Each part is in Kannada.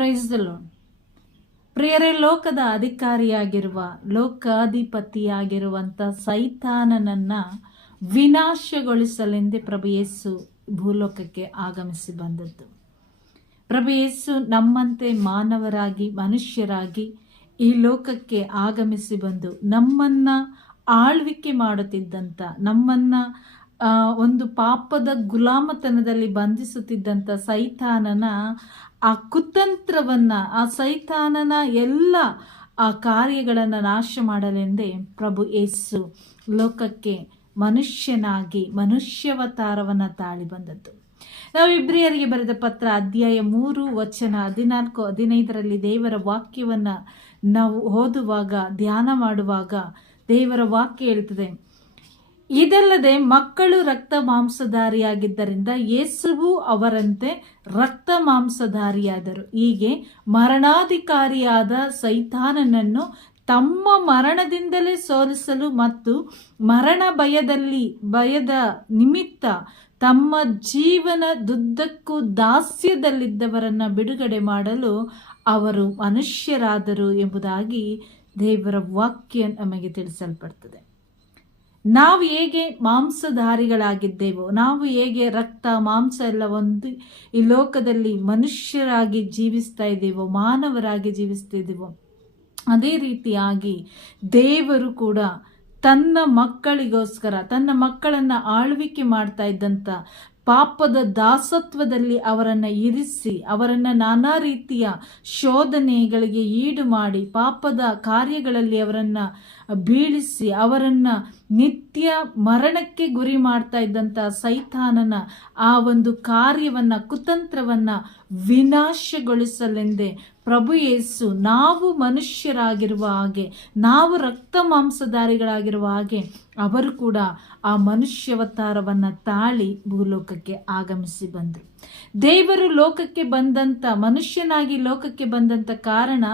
ಪ್ರೈಸ್ ದ ಲೋನ್ ಪ್ರಿಯರೇ, ಲೋಕದ ಅಧಿಕಾರಿಯಾಗಿರುವ ಲೋಕಾಧಿಪತಿಯಾಗಿರುವಂಥ ಸೈತಾನನನ್ನು ವಿನಾಶಗೊಳಿಸಲೆಂದೇ ಪ್ರಭು ಭೂಲೋಕಕ್ಕೆ ಆಗಮಿಸಿ ಬಂದದ್ದು. ಪ್ರಭು ನಮ್ಮಂತೆ ಮಾನವರಾಗಿ, ಮನುಷ್ಯರಾಗಿ ಈ ಲೋಕಕ್ಕೆ ಆಗಮಿಸಿ ಬಂದು ನಮ್ಮನ್ನ ಆಳ್ವಿಕೆ ಮಾಡುತ್ತಿದ್ದಂಥ ನಮ್ಮನ್ನ ಒಂದು ಪಾಪದ ಗುಲಾಮತನದಲ್ಲಿ ಬಂಧಿಸುತ್ತಿದ್ದಂಥ ಸೈತಾನನ ಆ ಕುತಂತ್ರವನ್ನು, ಆ ಸೈತಾನನ ಎಲ್ಲ ಆ ಕಾರ್ಯಗಳನ್ನು ನಾಶ ಮಾಡಲೆಂದೇ ಪ್ರಭು ಯೇಸು ಲೋಕಕ್ಕೆ ಮನುಷ್ಯನಾಗಿ, ಮನುಷ್ಯವತಾರವನ್ನು ತಾಳಿ ಬಂದದ್ದು. ನಾವು ಇಬ್ರಿಯರಿಗೆ ಬರೆದ ಪತ್ರ ಅಧ್ಯಾಯ ಮೂರು, ವಚನ ಹದಿನಾಲ್ಕು, ಹದಿನೈದರಲ್ಲಿ ದೇವರ ವಾಕ್ಯವನ್ನು ನಾವು ಓದುವಾಗ, ಧ್ಯಾನ ಮಾಡುವಾಗ ದೇವರ ವಾಕ್ಯ ಹೇಳ್ತದೆ. ಇದಲ್ಲದೆ ಮಕ್ಕಳು ರಕ್ತ ಮಾಂಸಧಾರಿಯಾಗಿದ್ದರಿಂದ ಯೇಸುವು ಅವರಂತೆ ರಕ್ತ ಮಾಂಸಧಾರಿಯಾದರು. ಹೀಗೆ ಮರಣಾಧಿಕಾರಿಯಾದ ಸೈತಾನನನ್ನು ತಮ್ಮ ಮರಣದಿಂದಲೇ ಸೋಲಿಸಲು ಮತ್ತು ಮರಣ ಭಯದಲ್ಲಿ, ಭಯದ ನಿಮಿತ್ತ ತಮ್ಮ ಜೀವನದುದ್ದಕ್ಕೂ ದಾಸ್ಯದಲ್ಲಿದ್ದವರನ್ನ ಬಿಡುಗಡೆ ಮಾಡಲು ಅವರು ಮನುಷ್ಯರಾದರು ಎಂಬುದಾಗಿ ದೇವರ ವಾಕ್ಯ ನಮಗೆ ತಿಳಿಸಲ್ಪಡ್ತದೆ. ನಾವು ಹೇಗೆ ಮಾಂಸಧಾರಿಗಳಾಗಿದ್ದೇವೋ, ನಾವು ಹೇಗೆ ರಕ್ತ, ಮಾಂಸ ಎಲ್ಲ ಒಂದು ಈ ಲೋಕದಲ್ಲಿ ಮನುಷ್ಯರಾಗಿ ಜೀವಿಸ್ತಾ ಇದ್ದೇವೋ, ಮಾನವರಾಗಿ ಜೀವಿಸ್ತಾ ಇದ್ದೇವೋ, ಅದೇ ರೀತಿಯಾಗಿ ದೇವರು ಕೂಡ ತನ್ನ ಮಕ್ಕಳಿಗೋಸ್ಕರ, ತನ್ನ ಮಕ್ಕಳನ್ನ ಆಳ್ವಿಕೆ ಮಾಡ್ತಾ ಇದ್ದಂಥ ಪಾಪದ ದಾಸತ್ವದಲ್ಲಿ ಅವರನ್ನು ಇರಿಸಿ, ಅವರನ್ನು ನಾನಾ ರೀತಿಯ ಶೋಧನೆಗಳಿಗೆ ಈಡು ಮಾಡಿ, ಪಾಪದ ಕಾರ್ಯಗಳಲ್ಲಿ ಅವರನ್ನು ಬೀಳಿಸಿ, ಅವರನ್ನು ನಿತ್ಯ ಮರಣಕ್ಕೆ ಗುರಿ ಮಾಡ್ತಾ ಇದ್ದಂಥ ಸೈತಾನನ ಆ ಒಂದು ಕಾರ್ಯವನ್ನು, ಕುತಂತ್ರವನ್ನು ವಿನಾಶಗೊಳಿಸಲೆಂದೇ ಪ್ರಭು ಯೇಸು ನಾವು ಮನುಷ್ಯರಾಗಿರುವ ಹಾಗೆ, ನಾವು ರಕ್ತ ಮಾಂಸಧಾರಿಗಳಾಗಿರುವ ಹಾಗೆ, ಅವರು ಕೂಡ ಆ ಮನುಷ್ಯವತಾರವನ್ನ ತಾಳಿ ಭೂಲೋಕಕ್ಕೆ ಆಗಮಿಸಿ ಬಂದರು. ದೇವರು ಲೋಕಕ್ಕೆ ಬಂದಂತ, ಮನುಷ್ಯನಾಗಿ ಲೋಕಕ್ಕೆ ಬಂದಂತ ಕಾರಣ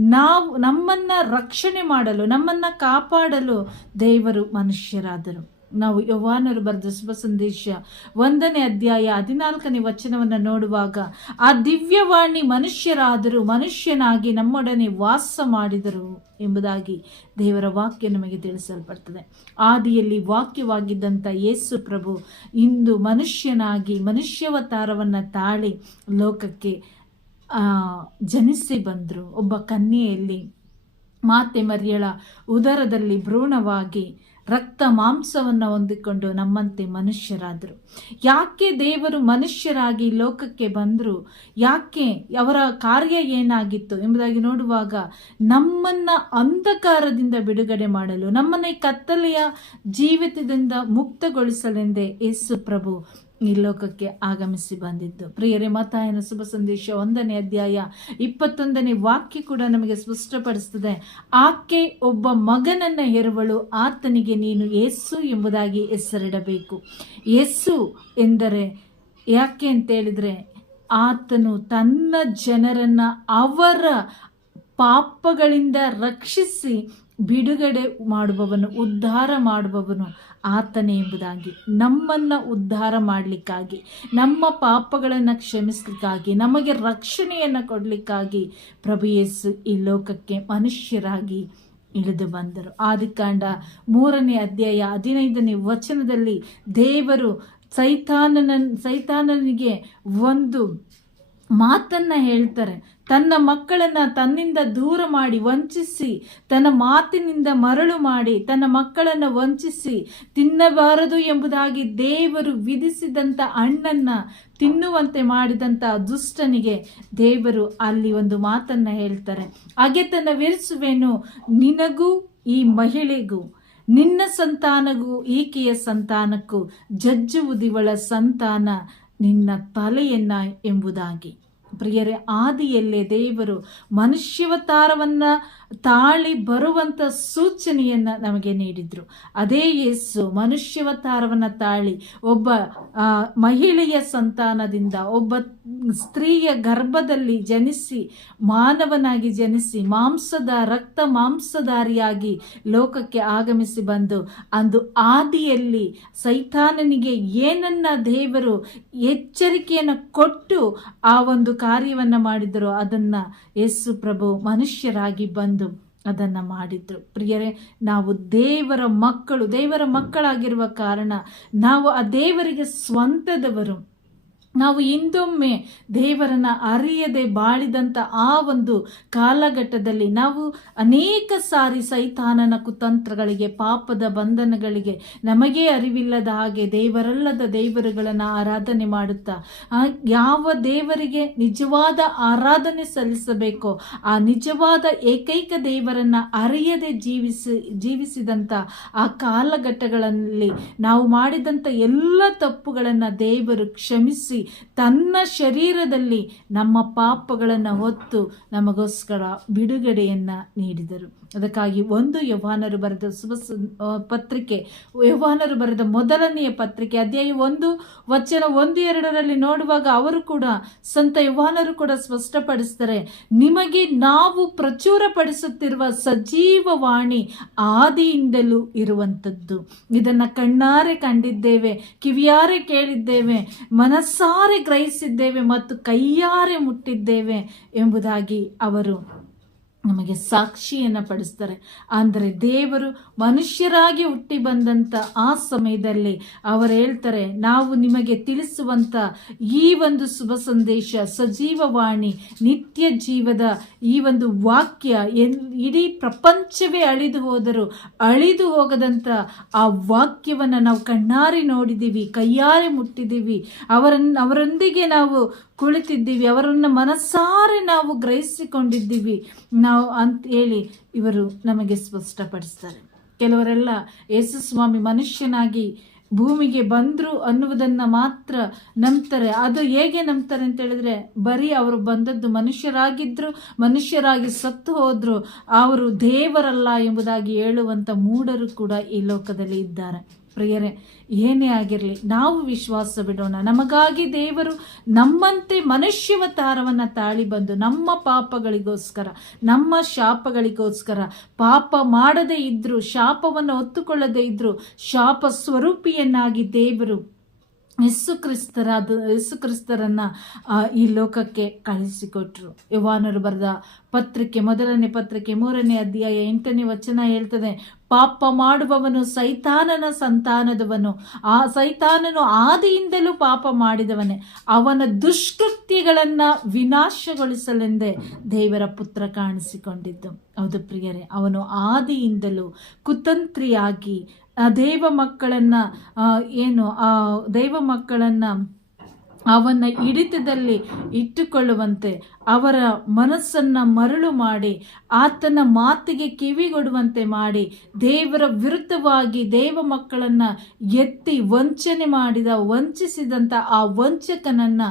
ನಾವು ನಮ್ಮನ್ನ ರಕ್ಷಣೆ ಮಾಡಲು, ನಮ್ಮನ್ನ ಕಾಪಾಡಲು ದೇವರು ಮನುಷ್ಯರಾದರು. ನಾವು ಯೌವಾನರು ಬರೆದ ಶುಭ ಸಂದೇಶ ಒಂದನೇ ಅಧ್ಯಾಯ ಹದಿನಾಲ್ಕನೇ ವಚನವನ್ನು ನೋಡುವಾಗ, ಆ ದಿವ್ಯವಾಣಿ ಮನುಷ್ಯರಾದರೂ ಮನುಷ್ಯನಾಗಿ ನಮ್ಮೊಡನೆ ವಾಸ ಮಾಡಿದರು ಎಂಬುದಾಗಿ ದೇವರ ವಾಕ್ಯ ನಮಗೆ ತಿಳಿಸಲ್ಪಡ್ತದೆ. ಆದಿಯಲ್ಲಿ ವಾಕ್ಯವಾಗಿದ್ದಂಥ ಯೇಸು ಪ್ರಭು ಇಂದು ಮನುಷ್ಯನಾಗಿ ಮನುಷ್ಯವತಾರವನ್ನು ತಾಳಿ ಲೋಕಕ್ಕೆ ಜನಿಸಿ ಬಂದರು. ಒಬ್ಬ ಕನ್ಯೆಯಲ್ಲಿ ಮಾತೆ ಮರಿಯಳ ಉದರದಲ್ಲಿ ಭ್ರೂಣವಾಗಿ ರಕ್ತ ಮಾಂಸವನ್ನು ಹೊಂದಿಕೊಂಡು ನಮ್ಮಂತೆ ಮನುಷ್ಯರಾದರು. ಯಾಕೆ ದೇವರು ಮನುಷ್ಯರಾಗಿ ಲೋಕಕ್ಕೆ ಬಂದರು? ಯಾಕೆ ಅವರ ಕಾರ್ಯ ಏನಾಗಿತ್ತು ಎಂಬುದಾಗಿ ನೋಡುವಾಗ ನಮ್ಮನ್ನು ಅಂಧಕಾರದಿಂದ ಬಿಡುಗಡೆ ಮಾಡಲು, ನಮ್ಮನ್ನ ಕತ್ತಲೆಯ ಜೀವಿತದಿಂದ ಮುಕ್ತಗೊಳಿಸಲೆಂದೇ ಯೇಸು ಪ್ರಭು ಈ ಲೋಕಕ್ಕೆ ಆಗಮಿಸಿ ಬಂದಿದ್ದು. ಪ್ರಿಯರೇ, ಮತಾಯನ ಶುಭ ಸಂದೇಶ ಒಂದನೇ ಅಧ್ಯಾಯ ಇಪ್ಪತ್ತೊಂದನೇ ವಾಕ್ಯ ಕೂಡ ನಮಗೆ ಸ್ಪಷ್ಟಪಡಿಸ್ತದೆ. ಆಕೆ ಒಬ್ಬ ಮಗನನ್ನ ಹೆರುವಳು, ಆತನಿಗೆ ನೀನು ಯೇಸು ಎಂಬುದಾಗಿ ಹೆಸರಿಡಬೇಕು. ಯೇಸು ಎಂದರೆ ಯಾಕೆ ಅಂತ ಹೇಳಿದ್ರೆ, ಆತನು ತನ್ನ ಜನರನ್ನ ಅವರ ಪಾಪಗಳಿಂದ ರಕ್ಷಿಸಿ ಬಿಡುಗಡೆ ಮಾಡುವವನು, ಉದ್ಧಾರ ಮಾಡುವವನು ಆತನೇ ಎಂಬುದಾಗಿ, ನಮ್ಮನ್ನ ಉದ್ಧಾರ ಮಾಡಲಿಕ್ಕಾಗಿ, ನಮ್ಮ ಪಾಪಗಳನ್ನು ಕ್ಷಮಿಸಲಿಕ್ಕಾಗಿ, ನಮಗೆ ರಕ್ಷಣೆಯನ್ನು ಕೊಡಲಿಕ್ಕಾಗಿ ಪ್ರಭು ಯೇಸು ಈ ಲೋಕಕ್ಕೆ ಮನುಷ್ಯರಾಗಿ ಇಳಿದು ಬಂದರು. ಆದಿಕಾಂಡ ಮೂರನೇ ಅಧ್ಯಾಯ ಹದಿನೈದನೇ ವಚನದಲ್ಲಿ ದೇವರು ಸೈತಾನನ, ಸೈತಾನನಿಗೆ ಒಂದು ಮಾತನ್ನ ಹೇಳ್ತಾರೆ. ತನ್ನ ಮಕ್ಕಳನ್ನ ತನ್ನಿಂದ ದೂರ ಮಾಡಿ ವಂಚಿಸಿ, ತನ್ನ ಮಾತಿನಿಂದ ಮರಳು ಮಾಡಿ, ತನ್ನ ಮಕ್ಕಳನ್ನ ವಂಚಿಸಿ, ತಿನ್ನಬಾರದು ಎಂಬುದಾಗಿ ದೇವರು ವಿಧಿಸಿದಂಥ ಹಣ್ಣನ್ನು ತಿನ್ನುವಂತೆ ಮಾಡಿದಂಥ ದುಷ್ಟನಿಗೆ ದೇವರು ಅಲ್ಲಿ ಒಂದು ಮಾತನ್ನ ಹೇಳ್ತಾರೆ. ಅಗೆತನವಿರಿಸುವೆನು, ನಿನಗೂ ಈ ಮಹಿಳೆಗೂ, ನಿನ್ನ ಸಂತಾನಗೂ, ಈಕೆಯ ಸಂತಾನಕ್ಕೂ ಜಜ್ಜುವುದಿವಳ ಸಂತಾನ ನಿನ್ನ ತಲೆಯನ್ನ ಎಂಬುದಾಗಿ. ಪ್ರಿಯರೇ ಆದಿಯಲ್ಲೇ ದೇವರು ಮನುಷ್ಯವತಾರವನ್ನ ತಾಳಿ ಬರುವಂತ ಸೂಚನೆಯನ್ನ ನಮಗೆ ನೀಡಿದ್ರು. ಅದೇ ಯೇಸು ಮನುಷ್ಯವತಾರವನ್ನು ತಾಳಿ ಒಬ್ಬ ಮಹಿಳೆಯ ಸಂತಾನದಿಂದ ಒಬ್ಬ ಸ್ತ್ರೀಯ ಗರ್ಭದಲ್ಲಿ ಜನಿಸಿ, ಮಾನವನಾಗಿ ಜನಿಸಿ, ಮಾಂಸದ ರಕ್ತ ಮಾಂಸಧಾರಿಯಾಗಿ ಲೋಕಕ್ಕೆ ಆಗಮಿಸಿ ಬಂದು, ಅಂದು ಆದಿಯಲ್ಲಿ ಸೈತಾನನಿಗೆ ಏನನ್ನ ದೇವರು ಎಚ್ಚರಿಕೆಯನ್ನು ಕೊಟ್ಟು ಆ ಒಂದು ಕಾರ್ಯವನ್ನು ಮಾಡಿದರು ಅದನ್ನು ಯೇಸು ಪ್ರಭು ಮನುಷ್ಯರಾಗಿ ಬಂದು ಅದನ್ನು ಮಾಡಿದ್ರು. ಪ್ರಿಯರೇ ನಾವು ದೇವರ ಮಕ್ಕಳು ದೇವರ ಮಕ್ಕಳಾಗಿರುವ ಕಾರಣ ನಾವು ಆ ದೇವರಿಗೆ ಸ್ವಂತದವರು. ನಾವು ಇಂದೊಮ್ಮೆ ದೇವರನ್ನ ಅರಿಯದೆ ಬಾಳಿದಂಥ ಆ ಒಂದು ಕಾಲಘಟ್ಟದಲ್ಲಿ ನಾವು ಅನೇಕ ಸಾರಿ ಸೈತಾನನ ಕುತಂತ್ರಗಳಿಗೆ, ಪಾಪದ ಬಂಧನಗಳಿಗೆ ನಮಗೇ ಅರಿವಿಲ್ಲದ ಹಾಗೆ ದೇವರಲ್ಲದ ದೇವರುಗಳನ್ನು ಆರಾಧನೆ ಮಾಡುತ್ತಾ ಯಾವ ದೇವರಿಗೆ ನಿಜವಾದ ಆರಾಧನೆ ಸಲ್ಲಿಸಬೇಕೋ, ಆ ನಿಜವಾದ ಏಕೈಕ ದೇವರನ್ನ ಅರಿಯದೆ ಜೀವಿಸಿ ಜೀವಿಸಿದಂಥ ಆ ಕಾಲಘಟ್ಟಗಳಲ್ಲಿ ನಾವು ಮಾಡಿದಂಥ ಎಲ್ಲ ತಪ್ಪುಗಳನ್ನು ದೇವರು ಕ್ಷಮಿಸಿ ತನ್ನ ಶರೀರದಲ್ಲಿ ನಮ್ಮ ಪಾಪಗಳನ್ನು ಹೊತ್ತು ನಮಗೋಸ್ಕರ ಬಿಡುಗಡೆಯನ್ನು ನೀಡಿದರು. ಅದಕ್ಕಾಗಿ ಒಂದು ಯೌಹಾನರು ಬರೆದ ಶುಭ ಸ- ಪತ್ರಿಕೆ ಯವ್ಹಾನರು ಬರೆದ ಮೊದಲನೆಯ ಪತ್ರಿಕೆ, ಅಧ್ಯಾಯ ಒಂದು, ವಚನ ಒಂದು, ಎರಡರಲ್ಲಿ ನೋಡುವಾಗ ಅವರು ಕೂಡ ಸಂತ ಯೌವಾನರು ಕೂಡ ಸ್ಪಷ್ಟಪಡಿಸ್ತಾರೆ ನಿಮಗೆ ನಾವು ಪ್ರಚುರಪಡಿಸುತ್ತಿರುವ ಸಜೀವ ವಾಣಿ ಆದಿಯಿಂದಲೂ ಇರುವಂಥದ್ದು. ಇದನ್ನು ಕಣ್ಣಾರೆ ಕಂಡಿದ್ದೇವೆ, ಕಿವಿಯಾರೆ ಕೇಳಿದ್ದೇವೆ ಮನಸ್ಸಾರೆ ಗ್ರಹಿಸಿದ್ದೇವೆ ಮತ್ತು ಕೈಯಾರೆ ಮುಟ್ಟಿದ್ದೇವೆ ಎಂಬುದಾಗಿ ಅವರು ನಮಗೆ ಸಾಕ್ಷಿಯನ್ನು ಪಡಿಸ್ತಾರೆ. ಅಂದರೆ ದೇವರು ಮನುಷ್ಯರಾಗಿ ಹುಟ್ಟಿ ಬಂದಂಥ ಆ ಸಮಯದಲ್ಲಿ ಅವರು ಹೇಳ್ತಾರೆ, ನಾವು ನಿಮಗೆ ತಿಳಿಸುವಂಥ ಈ ಒಂದು ಶುಭ ಸಂದೇಶ ಸಜೀವವಾಣಿ ನಿತ್ಯ ಜೀವದ ಈ ಒಂದು ವಾಕ್ಯ ಎಲ್ ಇಡೀ ಪ್ರಪಂಚವೇ ಅಳಿದು ಹೋದರೂ, ಅಳಿದು ಹೋಗದಂಥ ಆ ವಾಕ್ಯವನ್ನು ನಾವು ಕಣ್ಣಾರಿ ನೋಡಿದ್ದೀವಿ ಕೈಯಾರೆ ಮುಟ್ಟಿದ್ದೀವಿ ಅವರನ್ನು ಅವರೊಂದಿಗೆ ನಾವು ಕುಳಿತಿದ್ದೀವಿ, ಅವರನ್ನು ಮನಸಾರೆ ನಾವು ಗ್ರಹಿಸಿಕೊಂಡಿದ್ದೀವಿ. ನಾವು ಅಂತ ಹೇಳಿ ಇವರು ನಮಗೆ ಸ್ಪಷ್ಟಪಡಿಸ್ತಾರೆ. ಕೆಲವರೆಲ್ಲ ಯೇಸು ಸ್ವಾಮಿ ಮನುಷ್ಯನಾಗಿ ಭೂಮಿಗೆ ಬಂದರು ಅನ್ನುವುದನ್ನು ಮಾತ್ರ ನಂಬ್ತಾರೆ. ಅದು ಹೇಗೆ ನಂಬ್ತಾರೆ ಅಂತ ಹೇಳಿದ್ರೆ, ಬರೀ ಅವರು ಬಂದದ್ದು ಮನುಷ್ಯರಾಗಿದ್ದರು ಮನುಷ್ಯರಾಗಿ ಸತ್ತು ಹೋದರು, ಅವರು ದೇವರಲ್ಲ ಎಂಬುದಾಗಿ ಹೇಳುವಂಥ ಮೂಢರು ಕೂಡ ಈ ಲೋಕದಲ್ಲಿ ಇದ್ದಾರೆ. ಪ್ರಿಯರೇ, ಏನೇ ಆಗಿರಲಿ, ನಾವು ವಿಶ್ವಾಸ ಬಿಡೋಣ. ನಮಗಾಗಿ ದೇವರು ನಮ್ಮಂತೆ ಮನುಷ್ಯವತಾರವನ್ನು ತಾಳಿ ಬಂದು ನಮ್ಮ ಪಾಪಗಳಿಗೋಸ್ಕರ, ನಮ್ಮ ಶಾಪಗಳಿಗೋಸ್ಕರ ಪಾಪ ಮಾಡದೇ ಇದ್ದರೂ ಶಾಪವನ್ನು ಹೊತ್ತುಕೊಳ್ಳದೇ ಇದ್ದರೂ ಶಾಪ ಸ್ವರೂಪಿಯನ್ನಾಗಿ ದೇವರು ಯೇಸು ಕ್ರಿಸ್ತರಾದ ಕ್ರಿಸ್ತರನ್ನ ಈ ಲೋಕಕ್ಕೆ ಕಳಿಸಿಕೊಟ್ರು ಯುವಾನರು ಬರೆದ ಪತ್ರಿಕೆ, ಮೊದಲನೇ ಪತ್ರಿಕೆ, ಮೂರನೇ ಅಧ್ಯಾಯ, ಎಂಟನೇ ವಚನ ಹೇಳ್ತದೆ, ಪಾಪ ಮಾಡುವವನು ಸೈತಾನನ ಸಂತಾನದವನು. ಆ ಸೈತಾನನು ಆದಿಯಿಂದಲೂ ಪಾಪ ಮಾಡಿದವನೇ. ಅವನ ದುಷ್ಕೃತ್ಯಗಳನ್ನ ವಿನಾಶಗೊಳಿಸಲೆಂದೇ ದೇವರ ಪುತ್ರ ಕಾಣಿಸಿಕೊಂಡಿದ್ದು. ಹೌದು ಪ್ರಿಯರೇ, ಅವನು ಆದಿಯಿಂದಲೂ ಕುತಂತ್ರಿಯಾಗಿ ದೈವ ಮಕ್ಕಳನ್ನ ಏನು ಆ ದೈವ ಮಕ್ಕಳನ್ನ ಅವನ ಹಿಡಿತದಲ್ಲಿ ಇಟ್ಟುಕೊಳ್ಳುವಂತೆ ಅವರ ಮನಸ್ಸನ್ನು ಮರಳು ಮಾಡಿ, ಆತನ ಮಾತಿಗೆ ಕಿವಿಗೊಡುವಂತೆ ಮಾಡಿ, ದೇವರ ವಿರುದ್ಧವಾಗಿ ದೇವ ಮಕ್ಕಳನ್ನು ಎತ್ತಿ ವಂಚನೆ ಮಾಡಿದ ವಂಚಿಸಿದಂಥ ಆ ವಂಚಕನನ್ನು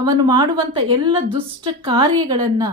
ಅವನು ಮಾಡುವಂಥ ಎಲ್ಲ ದುಷ್ಟ ಕಾರ್ಯಗಳನ್ನು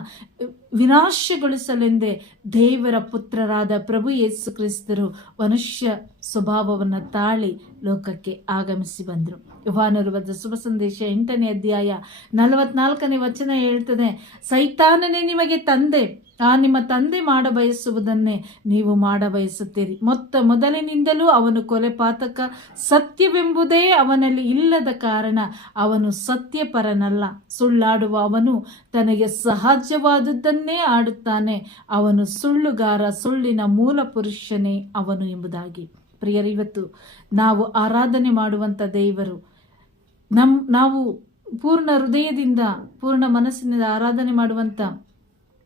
ವಿನಾಶಗೊಳಿಸಲೆಂದೇ ದೇವರ ಪುತ್ರರಾದ ಪ್ರಭು ಯೇಸು ಕ್ರಿಸ್ತರು ಮನುಷ್ಯ ಸ್ವಭಾವವನ್ನು ತಾಳಿ ಲೋಕಕ್ಕೆ ಆಗಮಿಸಿ ಬಂದರು. ಯುವಾನರು ಬರೆದ ಶುಭ ಸಂದೇಶ ಎಂಟನೇ ಅಧ್ಯಾಯ ನಲವತ್ನಾಲ್ಕನೇ ವಚನ ಹೇಳ್ತದೆ, ಸೈತಾನನೇ ನಿಮಗೆ ತಂದೆ, ಆ ನಿಮ್ಮ ತಂದೆ ಮಾಡ ಬಯಸುವುದನ್ನೇ ನೀವು ಮಾಡ ಬಯಸುತ್ತೀರಿ ಮೊತ್ತ ಮೊದಲಿನಿಂದಲೂ ಅವನು ಕೊಲೆ ಪಾತಕ, ಸತ್ಯವೆಂಬುದೇ ಅವನಲ್ಲಿ ಇಲ್ಲದ ಕಾರಣ ಅವನು ಸತ್ಯಪರನಲ್ಲ. ಸುಳ್ಳಾಡುವ ಅವನು ತನಗೆ ಸಹಜವಾದುದನ್ನೇ ಆಡುತ್ತಾನೆ. ಅವನು ಸುಳ್ಳುಗಾರ, ಸುಳ್ಳಿನ ಮೂಲ ಪುರುಷನೇ ಅವನು ಎಂಬುದಾಗಿ. ಪ್ರಿಯರಿವತ್ತು ನಾವು ಆರಾಧನೆ ಮಾಡುವಂಥ ದೇವರು ನಮ್, ನಾವು ಪೂರ್ಣ ಹೃದಯದಿಂದ, ಪೂರ್ಣ ಮನಸ್ಸಿನಿಂದ ಆರಾಧನೆ ಮಾಡುವಂಥ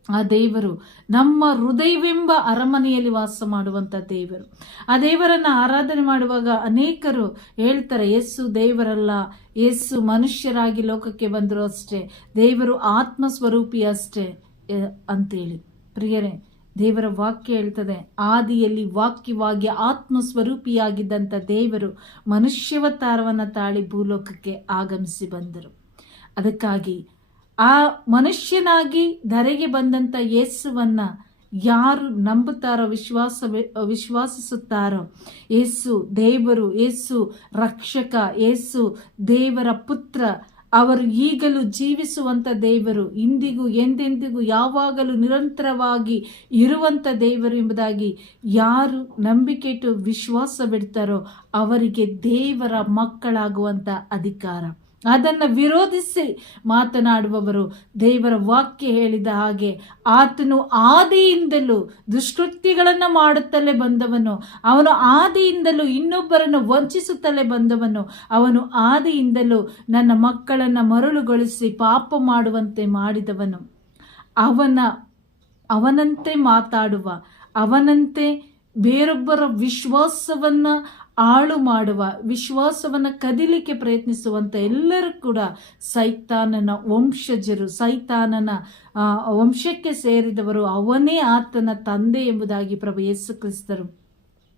ಆ ದೇವರು ನಮ್ಮ ಹೃದಯವೆಂಬ ಅರಮನೆಯಲ್ಲಿ ವಾಸ ಮಾಡುವಂಥ ದೇವರು. ಆ ದೇವರನ್ನು ಆರಾಧನೆ ಮಾಡುವಾಗ ಅನೇಕರು ಹೇಳ್ತಾರೆ ಯಸ್ಸು ದೇವರಲ್ಲ ಯಸ್ಸು ಮನುಷ್ಯರಾಗಿ ಲೋಕಕ್ಕೆ ಬಂದರು ಅಷ್ಟೇ, ದೇವರು ಆತ್ಮ ಸ್ವರೂಪಿ ಅಷ್ಟೇ ಅಂತೇಳಿ. ಪ್ರಿಯರೇ ದೇವರ ವಾಕ್ಯ ಹೇಳ್ತದೆ, ಆದಿಯಲ್ಲಿ ವಾಕ್ಯವಾಗಿ ಆತ್ಮ ಸ್ವರೂಪಿಯಾಗಿದ್ದಂಥ ದೇವರು ಮನುಷ್ಯವತಾರವನ್ನು ತಾಳಿ ಭೂಲೋಕಕ್ಕೆ ಆಗಮಿಸಿ ಬಂದರು. ಅದಕ್ಕಾಗಿ ಆ ಮನುಷ್ಯನಾಗಿ ಧರೆಗೆ ಬಂದಂಥ ಯೇಸುವನ್ನ ಯಾರು ನಂಬುತ್ತಾರೋ ವಿಶ್ವಾಸ ವಿಶ್ವಾಸಿಸುತ್ತಾರೋ, ಯೇಸು ದೇವರು, ಯೇಸು ರಕ್ಷಕ ಏಸು ದೇವರ ಪುತ್ರ ಅವರು ಈಗಲೂ ಜೀವಿಸುವಂಥ ದೇವರು, ಇಂದಿಗೂ ಎಂದೆಂದಿಗೂ ಯಾವಾಗಲೂ ನಿರಂತರವಾಗಿ ಇರುವಂಥ ದೇವರು ಎಂಬುದಾಗಿ ಯಾರು ನಂಬಿಕೆ ಇಟ್ಟು ವಿಶ್ವಾಸ ಬಿಡ್ತಾರೋ ಅವರಿಗೆ ದೇವರ ಮಕ್ಕಳಾಗುವಂಥ ಅಧಿಕಾರ. ಅದನ್ನು ವಿರೋಧಿಸಿ ಮಾತನಾಡುವವರು ದೇವರ ವಾಕ್ಯ ಹೇಳಿದ ಹಾಗೆ ಆತನು ಆದಿಯಿಂದಲೂ ದುಷ್ಕೃತ್ಯಗಳನ್ನು ಮಾಡುತ್ತಲೇ ಬಂದವನು, ಅವನು ಆದಿಯಿಂದಲೂ ಇನ್ನೊಬ್ಬರನ್ನು ವಂಚಿಸುತ್ತಲೇ ಬಂದವನು, ಅವನು ಆದಿಯಿಂದಲೂ ನನ್ನ ಮಕ್ಕಳನ್ನು ಮರಳುಗೊಳಿಸಿ ಪಾಪ ಮಾಡುವಂತೆ ಮಾಡಿದವನು. ಅವನ, ಅವನಂತೆ ಮಾತಾಡುವ, ಅವನಂತೆ ಬೇರೊಬ್ಬರ ವಿಶ್ವಾಸವನ್ನು ಹಾಳು ಮಾಡುವ, ವಿಶ್ವಾಸವನ್ನು ಕದಿಲಿಕ್ಕೆ ಪ್ರಯತ್ನಿಸುವಂಥ ಎಲ್ಲರೂ ಕೂಡ ಸೈತಾನನ ವಂಶಜರು, ಸೈತಾನನ ವಂಶಕ್ಕೆ ಸೇರಿದವರು ಅವನೇ ಆತನ ತಂದೆ ಎಂಬುದಾಗಿ ಪ್ರಭು ಯೇಸು ಕ್ರಿಸ್ತರು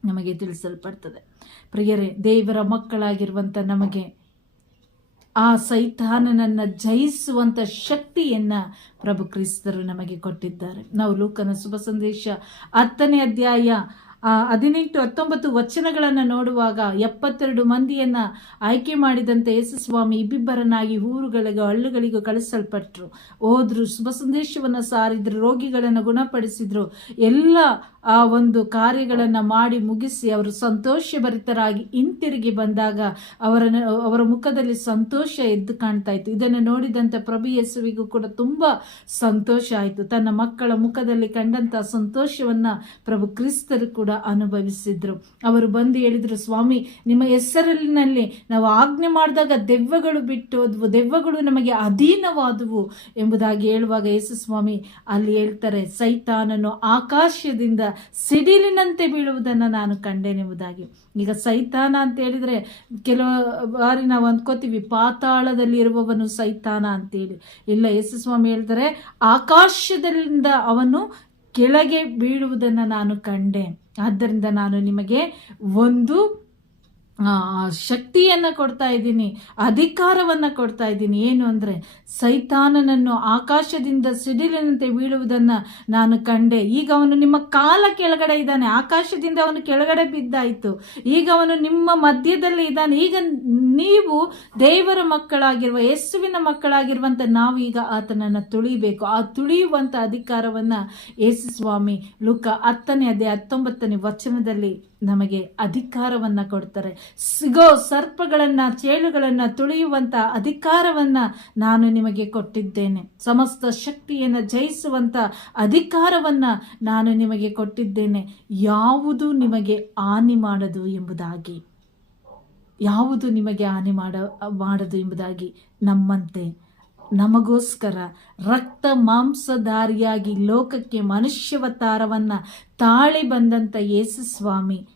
ನಮಗೆ ತಿಳಿಸಲ್ಪಡ್ತದೆ. ಪ್ರಿಯರೇ, ದೇವರ ಮಕ್ಕಳಾಗಿರುವಂಥ ನಮಗೆ ಆ ಸೈತಾನನನ್ನು ಜಯಿಸುವಂಥ ಶಕ್ತಿಯನ್ನ ಪ್ರಭು ಕ್ರಿಸ್ತರು ನಮಗೆ ಕೊಟ್ಟಿದ್ದಾರೆ. ನಾವು ಲೂಕನ ಶುಭ ಸಂದೇಶ ಹತ್ತನೇ ಅಧ್ಯಾಯ ಆ, ಹದಿನೆಂಟು ಹತ್ತೊಂಬತ್ತು ವಚನಗಳನ್ನು ನೋಡುವಾಗ ಎಪ್ಪತ್ತೆರಡು ಮಂದಿಯನ್ನು ಆಯ್ಕೆ ಮಾಡಿದಂತೆ ಯೇಸುಸ್ವಾಮಿ ಇಬ್ಬಿಬ್ಬರನ್ನಾಗಿ ಊರುಗಳಿಗೂ ಹಳ್ಳುಗಳಿಗೂ ಕಳಿಸಲ್ಪಟ್ಟರು ಹೋದ್ರು ಶುಭ ಸಂದೇಶವನ್ನು ಸಾರಿದ್ರು ರೋಗಿಗಳನ್ನು ಗುಣಪಡಿಸಿದ್ರು. ಎಲ್ಲ ಆ ಒಂದು ಕಾರ್ಯಗಳನ್ನು ಮಾಡಿ ಮುಗಿಸಿ ಅವರು ಸಂತೋಷಭರಿತರಾಗಿ ಹಿಂತಿರುಗಿ ಬಂದಾಗ ಅವರ ಅವರ ಮುಖದಲ್ಲಿ ಸಂತೋಷ ಎದ್ದು ಕಾಣ್ತಾ ಇತ್ತು. ಇದನ್ನು ನೋಡಿದಂಥ ಪ್ರಭು ಯೇಸುವಿಗೂ ಕೂಡ ತುಂಬ ಸಂತೋಷ ಆಯಿತು. ತನ್ನ ಮಕ್ಕಳ ಮುಖದಲ್ಲಿ ಕಂಡಂಥ ಸಂತೋಷವನ್ನು ಪ್ರಭು ಕ್ರಿಸ್ತರು ಕೂಡ ಅನುಭವಿಸಿದ್ರು. ಅವರು ಬಂದು ಹೇಳಿದರು, ಸ್ವಾಮಿ, ನಿಮ್ಮ ಹೆಸರಿನಲ್ಲಿ ನಾವು ಆಜ್ಞೆ ಮಾಡಿದಾಗ ದೆವ್ವಗಳು ಬಿಟ್ಟು ದೆವ್ವಗಳು ನಮಗೆ ಅಧೀನವಾದವು ಎಂಬುದಾಗಿ ಹೇಳುವಾಗ ಯೇಸು ಸ್ವಾಮಿ ಅಲ್ಲಿ ಹೇಳ್ತಾರೆ, ಸೈತಾನನು ಆಕಾಶದಿಂದ ಸಿಡಿಲಿನಂತೆ ಬೀಳುವುದನ್ನು ನಾನು ಕಂಡೆನೆಂಬುದಾಗಿ ಈಗ ಸೈತಾನ ಅಂತ ಹೇಳಿದ್ರೆ, ಕೆಲವು ಬಾರಿ ನಾವು ಅಂದ್ಕೋತೀವಿ, ಪಾತಾಳದಲ್ಲಿ ಇರುವವನು ಸೈತಾನ ಅಂತೇಳಿ. ಇಲ್ಲ, ಯೇಸು ಸ್ವಾಮಿ ಹೇಳ್ತಾರೆ, ಆಕಾಶದಿಂದ ಅವನು ಕೆಳಗೆ ಬೀಳುವುದನ್ನು ನಾನು ಕಂಡೆ. ಆದ್ದರಿಂದ ನಾನು ನಿಮಗೆ ಒಂದು ಶಕ್ತಿಯನ್ನ ಕೊಡ್ತಾ ಇದ್ದೀನಿ, ಅಧಿಕಾರವನ್ನ ಕೊಡ್ತಾ ಇದ್ದೀನಿ. ಏನು ಅಂದರೆ, ಸೈತಾನನನ್ನು ಆಕಾಶದಿಂದ ಸಿಡಿಲಿನಂತೆ ಬೀಳುವುದನ್ನು ನಾನು ಕಂಡೆ. ಈಗ ಅವನು ನಿಮ್ಮ ಕಾಲ ಕೆಳಗಡೆ ಇದ್ದಾನೆ. ಆಕಾಶದಿಂದ ಅವನು ಕೆಳಗಡೆ ಬಿದ್ದಾಯಿತು. ಈಗ ಅವನು ನಿಮ್ಮ ಮಧ್ಯದಲ್ಲಿ ಇದ್ದಾನೆ. ಈಗ ನೀವು ದೇವರ ಮಕ್ಕಳಾಗಿರುವ, ಯೇಸುವಿನ ಮಕ್ಕಳಾಗಿರುವಂತ ನಾವು ಈಗ ಆತನನ್ನು ತುಳಿಬೇಕು. ಆ ತುಳಿಯುವಂತ ಅಧಿಕಾರವನ್ನ ಯೇಸು ಸ್ವಾಮಿ, ಲುಕ ಹತ್ತನೇ ಅದೇ ಹತ್ತೊಂಬತ್ತನೇ ವಚನದಲ್ಲಿ ನಮಗೆ ಅಧಿಕಾರವನ್ನ ಕೊಡ್ತಾರೆ. ಸಿಗೋ ಸರ್ಪಗಳನ್ನು, ಚೇಳುಗಳನ್ನು ತುಳಿಯುವಂತ ಅಧಿಕಾರವನ್ನ ನಾನು ನಿಮಗೆ ಕೊಟ್ಟಿದ್ದೇನೆ. ಸಮಸ್ತ ಶಕ್ತಿಯನ್ನು ಜಯಿಸುವಂತ ಅಧಿಕಾರವನ್ನ ನಾನು ನಿಮಗೆ ಕೊಟ್ಟಿದ್ದೇನೆ. ಯಾವುದು ನಿಮಗೆ ಹಾನಿ ಮಾಡದು ಎಂಬುದಾಗಿ. ಯಾವುದು ನಿಮಗೆ ಹಾನಿ ಮಾಡ, ಮಾಡದು ಎಂಬುದಾಗಿ ನಮ್ಮಂತೆ ನಮಗೋಸ್ಕರ ರಕ್ತ ಮಾಂಸಧಾರಿಯಾಗಿ ಲೋಕಕ್ಕೆ ಮನುಷ್ಯವತಾರವನ್ನು ತಾಳಿ ಬಂದಂಥ ಯೇಸು ಸ್ವಾಮಿ.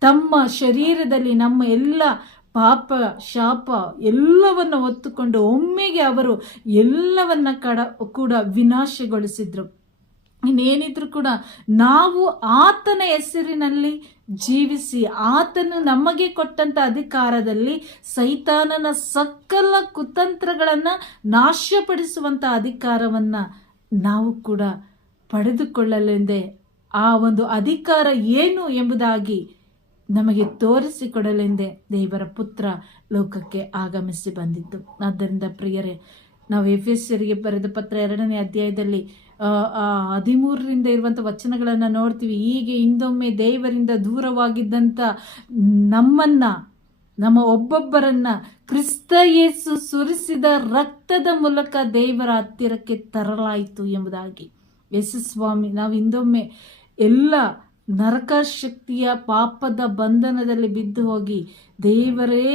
ತಮ್ಮ ಶರೀರದಲ್ಲಿ ನಮ್ಮ ಎಲ್ಲ ಪಾಪ, ಶಾಪ ಎಲ್ಲವನ್ನು ಹೊತ್ತುಕೊಂಡು ಒಮ್ಮೆಗೆ ಅವರು ಎಲ್ಲವನ್ನ ಕಡ, ಕೂಡ ವಿನಾಶಗೊಳಿಸಿದ್ರು. ಇನ್ನೇನಿದ್ರು ಕೂಡ ನಾವು ಆತನ ಹೆಸರಿನಲ್ಲಿ ಜೀವಿಸಿ ಆತನು ನಮಗೆ ಕೊಟ್ಟಂತ ಅಧಿಕಾರದಲ್ಲಿ ಸೈತಾನನ ಸಕಲ ಕುತಂತ್ರಗಳನ್ನ ನಾಶಪಡಿಸುವಂತ ಅಧಿಕಾರವನ್ನ ನಾವು ಕೂಡ ಪಡೆದುಕೊಳ್ಳಲೆಂದೇ ಆ ಒಂದು ಅಧಿಕಾರ ಏನು ಎಂಬುದಾಗಿ ನಮಗೆ ತೋರಿಸಿಕೊಡಲೆಂದೇ ದೇವರ ಪುತ್ರ ಲೋಕಕ್ಕೆ ಆಗಮಿಸಿ ಬಂದಿತ್ತು ಆದ್ದರಿಂದ ಪ್ರಿಯರೇ, ನಾವು ಎಫೆಸರಿಗೆ ಬರೆದ ಪತ್ರ ಎರಡನೇ ಅಧ್ಯಾಯದಲ್ಲಿ ಹದಿಮೂರರಿಂದ ಇರುವಂಥ ವಚನಗಳನ್ನು ನೋಡ್ತೀವಿ. ಹೀಗೆ ಹಿಂದೊಮ್ಮೆ ದೇವರಿಂದ ದೂರವಾಗಿದ್ದಂಥ ನಮ್ಮನ್ನ, ನಮ್ಮ ಒಬ್ಬೊಬ್ಬರನ್ನ ಕ್ರಿಸ್ತ ಯೇಸು ಸುರಿಸಿದ ರಕ್ತದ ಮೂಲಕ ದೇವರ ಹತ್ತಿರಕ್ಕೆ ತರಲಾಯಿತು ಎಂಬುದಾಗಿ. ಯೇಸು ಸ್ವಾಮಿ, ನಾವು ಹಿಂದೊಮ್ಮೆ ಎಲ್ಲ ನರಕ ಶಕ್ತಿಯ ಪಾಪದ ಬಂಧನದಲ್ಲಿ ಬಿದ್ದು ಹೋಗಿ ದೇವರೇ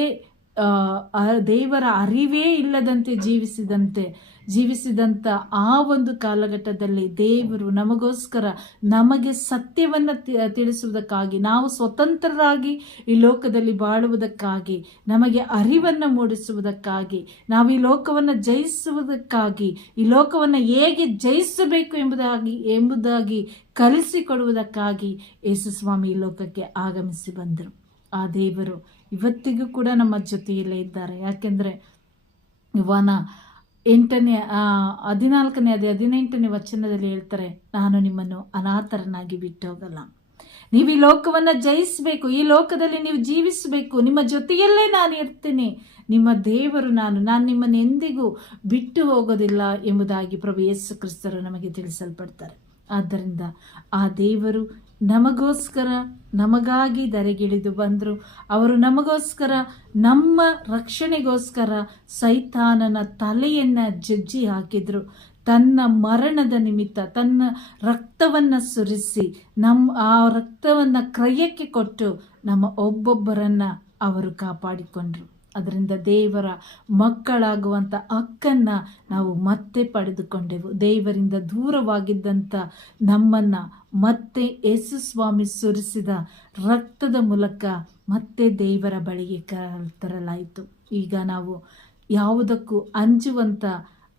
ದೇವರ ಅರಿವೇ ಇಲ್ಲದಂತೆ ಜೀವಿಸಿದಂತೆ ಜೀವಿಸಿದಂಥ ಆ ಒಂದು ಕಾಲಘಟ್ಟದಲ್ಲಿ ದೇವರು ನಮಗೋಸ್ಕರ ನಮಗೆ ಸತ್ಯವನ್ನು ತಿಳಿಸುವುದಕ್ಕಾಗಿ, ನಾವು ಸ್ವತಂತ್ರರಾಗಿ ಈ ಲೋಕದಲ್ಲಿ ಬಾಳುವುದಕ್ಕಾಗಿ, ನಮಗೆ ಅರಿವನ್ನು ಮೂಡಿಸುವುದಕ್ಕಾಗಿ, ನಾವು ಈ ಲೋಕವನ್ನು ಜಯಿಸುವುದಕ್ಕಾಗಿ, ಈ ಲೋಕವನ್ನು ಹೇಗೆ ಜಯಿಸಬೇಕು ಎಂಬುದಾಗಿ ಎಂಬುದಾಗಿ ಕಲಿಸಿಕೊಡುವುದಕ್ಕಾಗಿ ಯೇಸುಸ್ವಾಮಿ ಈ ಲೋಕಕ್ಕೆ ಆಗಮಿಸಿ ಬಂದರು. ಆ ದೇವರು ಇವತ್ತಿಗೂ ಕೂಡ ನಮ್ಮ ಜೊತೆಯಲ್ಲೇ ಇದ್ದಾರೆ. ಯಾಕೆಂದರೆ ಇವನ ಎಂಟನೇ ಹದಿನಾಲ್ಕನೇ, ಅದೇ ಹದಿನೆಂಟನೇ ವಚನದಲ್ಲಿ ಹೇಳ್ತಾರೆ, ನಾನು ನಿಮ್ಮನ್ನು ಅನಾಥರನ್ನಾಗಿ ಬಿಟ್ಟು ಹೋಗಲ್ಲ ನೀವು ಈ ಲೋಕವನ್ನು ಜಯಿಸಬೇಕು, ಈ ಲೋಕದಲ್ಲಿ ನೀವು ಜೀವಿಸಬೇಕು. ನಿಮ್ಮ ಜೊತೆಯಲ್ಲೇ ನಾನು ಇರ್ತೀನಿ. ನಿಮ್ಮ ದೇವರು ನಾನು ನಾನು ನಿಮ್ಮನ್ನು ಎಂದಿಗೂ ಬಿಟ್ಟು ಹೋಗೋದಿಲ್ಲ ಎಂಬುದಾಗಿ ಪ್ರಭು ಯೇಸು ಕ್ರಿಸ್ತರು ನಮಗೆ ತಿಳಿಸಲ್ಪಡ್ತಾರೆ. ಆದ್ದರಿಂದ ಆ ದೇವರು ನಮಗೋಸ್ಕರ ನಮಗಾಗಿ ಧರೆಗಿಳಿದು ಬಂದರು. ಅವರು ನಮಗೋಸ್ಕರ, ನಮ್ಮ ರಕ್ಷಣೆಗೋಸ್ಕರ ಸೈತಾನನ ತಲೆಯನ್ನು ಜಜ್ಜಿ ಹಾಕಿದರು. ತನ್ನ ಮರಣದ ನಿಮಿತ್ತ, ತನ್ನ ರಕ್ತವನ್ನು ಸುರಿಸಿ ನಮ್ಮ ಆ ರಕ್ತವನ್ನು ಕ್ರಯಕ್ಕೆ ಕೊಟ್ಟು ನಮ್ಮ ಒಬ್ಬೊಬ್ಬರನ್ನು ಅವರು ಕಾಪಾಡಿಕೊಂಡ್ರು. ಅದರಿಂದ ದೇವರ ಮಕ್ಕಳಾಗುವಂಥ ಹಕ್ಕನ್ನು ನಾವು ಮತ್ತೆ ಪಡೆದುಕೊಂಡೆವು. ದೇವರಿಂದ ದೂರವಾಗಿದ್ದಂಥ ನಮ್ಮನ್ನು ಮತ್ತೆ ಯೇಸು ಸ್ವಾಮಿ ಸುರಿಸಿದ ರಕ್ತದ ಮೂಲಕ ಮತ್ತೆ ದೇವರ ಬಳಿಗೆ ತರಲಾಯಿತು. ಈಗ ನಾವು ಯಾವುದಕ್ಕೂ ಅಂಜುವಂಥ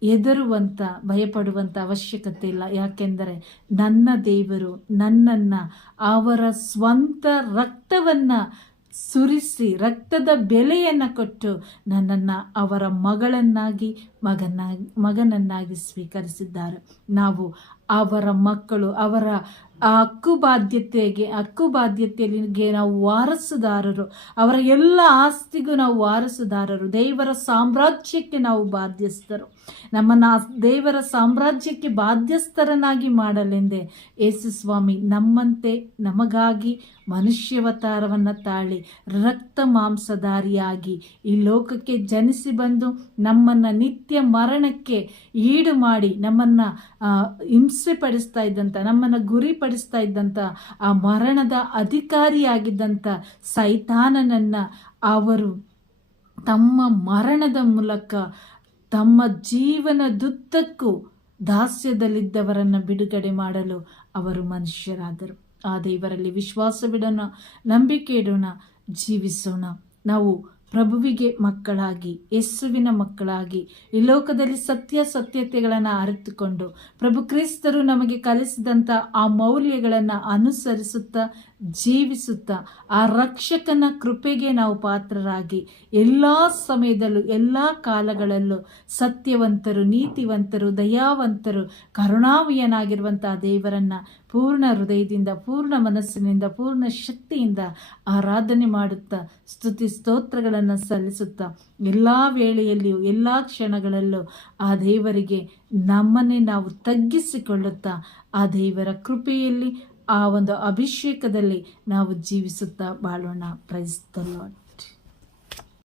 ಹೆದರುವಂಥ ಭಯಪಡುವಂಥ ಅವಶ್ಯಕತೆ ಇಲ್ಲ. ಯಾಕೆಂದರೆ ನನ್ನ ದೇವರು ನನ್ನನ್ನು, ಅವರ ಸ್ವಂತ ರಕ್ತವನ್ನು ಸುರಿಸಿ ರಕ್ತದ ಬೆಲೆಯನ್ನು ಕೊಟ್ಟು ನನ್ನನ್ನು ಅವರ ಮಗಳನ್ನಾಗಿ ಮಗನಾಗಿ ಮಗನನ್ನಾಗಿ ಸ್ವೀಕರಿಸಿದ್ದಾರೆ. ನಾವು ಅವರ ಮಕ್ಕಳು ಅವರ ಆ ಹಕ್ಕು ಬಾಧ್ಯತೆಗೆ ಹಕ್ಕು ಬಾಧ್ಯತೆಗೆ ನಾವು ವಾರಸುದಾರರು. ಅವರ ಎಲ್ಲ ಆಸ್ತಿಗೂ ನಾವು ವಾರಸುದಾರರು. ದೇವರ ಸಾಮ್ರಾಜ್ಯಕ್ಕೆ ನಾವು ಬಾಧ್ಯಸ್ಥರು. ನಮ್ಮನ್ನು ದೇವರ ಸಾಮ್ರಾಜ್ಯಕ್ಕೆ ಬಾಧ್ಯಸ್ಥರನಾಗಿ ಮಾಡಲೆಂದೇ ಯೇಸು ಸ್ವಾಮಿ ನಮ್ಮಂತೆ ನಮಗಾಗಿ ಮನುಷ್ಯವತಾರವನ್ನು ತಾಳಿ ರಕ್ತ ಮಾಂಸಧಾರಿಯಾಗಿ ಈ ಲೋಕಕ್ಕೆ ಜನಿಸಿ ಬಂದು ನಮ್ಮನ್ನು ನಿತ್ಯ ಮರಣಕ್ಕೆ ಈಡು ಮಾಡಿ ನಮ್ಮನ್ನು ಹಿಂಸೆ ಪಡಿಸ್ತಾ ಇದ್ದಂಥ ನಮ್ಮನ್ನು ಗುರಿಪಡಿಸ್ತಾ ಇದ್ದಂಥ ಆ ಮರಣದ ಅಧಿಕಾರಿಯಾಗಿದ್ದಂಥ ಸೈತಾನನನ್ನು ಅವರು ತಮ್ಮ ಮರಣದ ಮೂಲಕ ತಮ್ಮ ಜೀವನದುದ್ದಕ್ಕೂ ದಾಸ್ಯದಲ್ಲಿದ್ದವರನ್ನು ಬಿಡುಗಡೆ ಮಾಡಲು ಅವರು ಮನುಷ್ಯರಾದರು. ಆ ದೇವರಲ್ಲಿ ವಿಶ್ವಾಸವಿಡೋಣ, ನಂಬಿಕೆ ಇಡೋಣ, ಜೀವಿಸೋಣ. ನಾವು ಪ್ರಭುವಿಗೆ ಮಕ್ಕಳಾಗಿ, ಯೇಸುವಿನ ಮಕ್ಕಳಾಗಿ, ಈ ಲೋಕದಲ್ಲಿ ಸತ್ಯ ಸತ್ಯತೆಗಳನ್ನು ಅರಿತುಕೊಂಡು ಪ್ರಭು ಕ್ರಿಸ್ತರು ನಮಗೆ ಕಲಿಸಿದಂಥ ಆ ಮೌಲ್ಯಗಳನ್ನು ಅನುಸರಿಸುತ್ತಾ ಜೀವಿಸುತ್ತಾ ಆ ರಕ್ಷಕನ ಕೃಪೆಗೆ ನಾವು ಪಾತ್ರರಾಗಿ ಎಲ್ಲ ಸಮಯದಲ್ಲೂ, ಎಲ್ಲ ಕಾಲಗಳಲ್ಲೂ ಸತ್ಯವಂತರು, ನೀತಿವಂತರು, ದಯಾವಂತರು ಕರುಣಾಮಯನಾಗಿರುವಂಥ ದೇವರನ್ನು ಪೂರ್ಣ ಹೃದಯದಿಂದ, ಪೂರ್ಣ ಮನಸ್ಸಿನಿಂದ, ಪೂರ್ಣ ಶಕ್ತಿಯಿಂದ ಆರಾಧನೆ ಮಾಡುತ್ತಾ, ಸ್ತುತಿ ಸ್ತೋತ್ರಗಳನ್ನು ಸಲ್ಲಿಸುತ್ತಾ ಎಲ್ಲ ವೇಳೆಯಲ್ಲಿಯೂ, ಎಲ್ಲ ಕ್ಷಣಗಳಲ್ಲೂ ಆ ದೇವರಿಗೆ ನಮ್ಮನ್ನೇ ನಾವು ತಗ್ಗಿಸಿಕೊಳ್ಳುತ್ತಾ ಆ ದೇವರ ಕೃಪೆಯಲ್ಲಿ ಆ ಒಂದು ಅಭಿಷೇಕದಲ್ಲಿ ನಾವು ಜೀವಿಸುತ್ತಾ ಬಾಳೋಣ. Praise the Lord